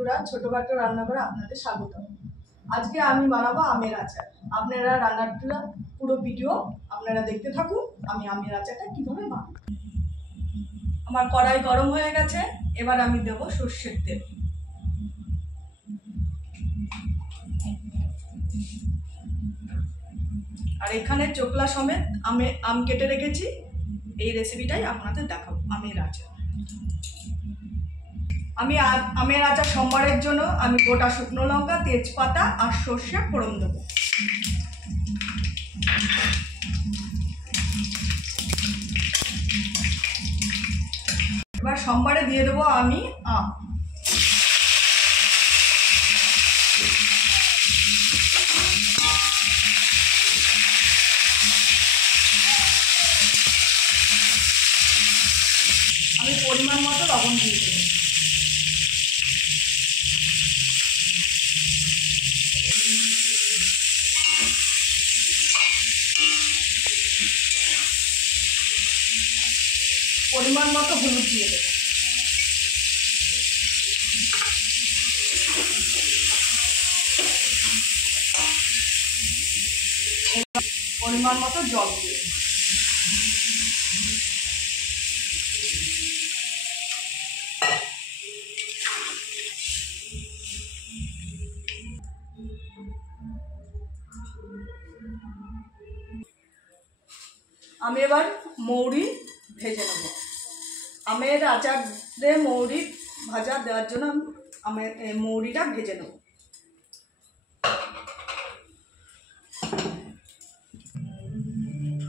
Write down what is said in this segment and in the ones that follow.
বন্ধুরা, ছোটখাটো রান্নাঘরে আপনাদের স্বাগত। আজকে আমি বানাবো আমের আচার। আপনারা রান্নাটা পুরো ভিডিও আপনারা দেখতে থাকুন। আমি আমের আচারটা কিভাবে বানাবো। আমার কড়াই গরম হয়ে গেছে, এবার আমি দেব সর্ষের তেল। আর এখানে চোকলা সমেত আম কেটে রেখেছি। এই রেসিপিটাই আপনাদের দেখাবো, আমের আচার। আমি আমের আচার সম্বারের জন্য আমি গোটা শুকনো লঙ্কা, তেজপাতা আর সর্ষে ফোড়ন দেবো। এবার সম্বারে দিয়ে দেবো আমি আম। আমি পরিমাণ মতো লবণ দিয়ে দেবো। পরিমাণ মতো হলুদ দিয়ে দেবো। পরিমাণ মতো জল দিয়ে দেবো। আমি এবার মৌরি ভেজে নেব। আমের আচারে মৌরি ভাজা দেওয়ার জন্য আমি মৌরিটা ভেজে নেব।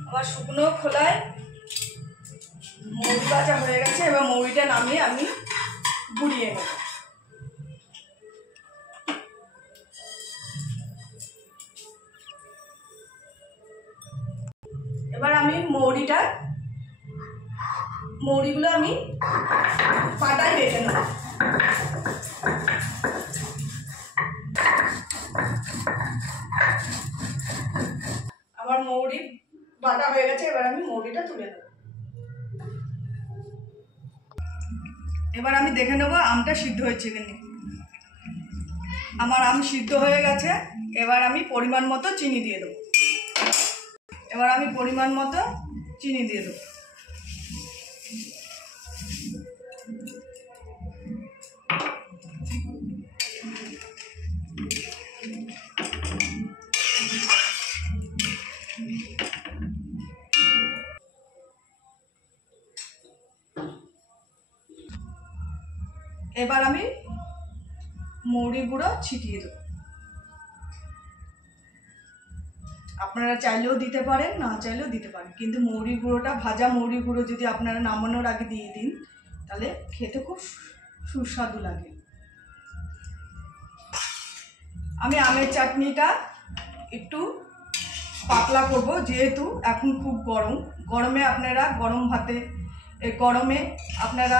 আমার শুকনো খোলায় মৌরি ভাজা হয়ে গেছে। এবার মৌরিটা নামিয়ে আমি গুঁড়িয়ে নেব। এবার আমি মৌরিগুলো আমি পাটায় বেটে নেব। আমার মৌরি বাটা হয়ে গেছে, এবার আমি মৌরিটা তুলে নেব। এবার আমি দেখে নেব আমটা সিদ্ধ হয়েছে কিনা। আমার আম সিদ্ধ হয়ে গেছে। এবার আমি পরিমাণ মতো চিনি দিয়ে দেবো। এবার আমি পরিমাণ মতো চিনি দিয়ে দেবো। এবার আমি মৌরি গুঁড়ো ছিটিয়ে দেবো। আপনারা চাইলেও দিতে পারেন, না চাইলেও দিতে পারেন, কিন্তু মৌরি গুঁড়োটা, ভাজা মৌরি গুঁড়ো যদি আপনারা নামানোর আগে দিয়ে দিন তাহলে খেতে খুব সুস্বাদু লাগে। আমি আমের চাটনিটা একটু পাতলা করব, যেহেতু এখন খুব গরমে আপনারা গরম ভাতে, গরমে আপনারা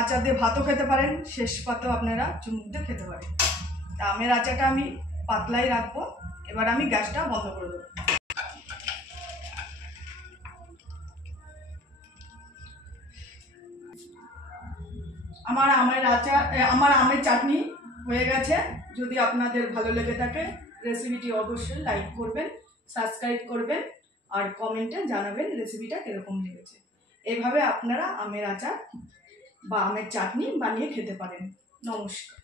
আচার দিয়ে ভাতও খেতে পারেন, শেষ পাতেও আপনারা চুমুক দিয়ে খেতে পারেন। তা আমের আচারটা আমি পাতলাই রাখবো। এবার আমি গ্যাসটা বন্ধ করে দেবো। আমার আমের চাটনি হয়ে গেছে। যদি আপনাদের ভালো লেগে থাকে রেসিপিটি অবশ্যই লাইক করবেন, সাবস্ক্রাইব করবেন আর কমেন্টে জানাবেন রেসিপিটা কীরকম লেগেছে। এইভাবে আপনারা আমের আচার বা আমের চাটনি বানিয়ে খেতে পারেন। নমস্কার।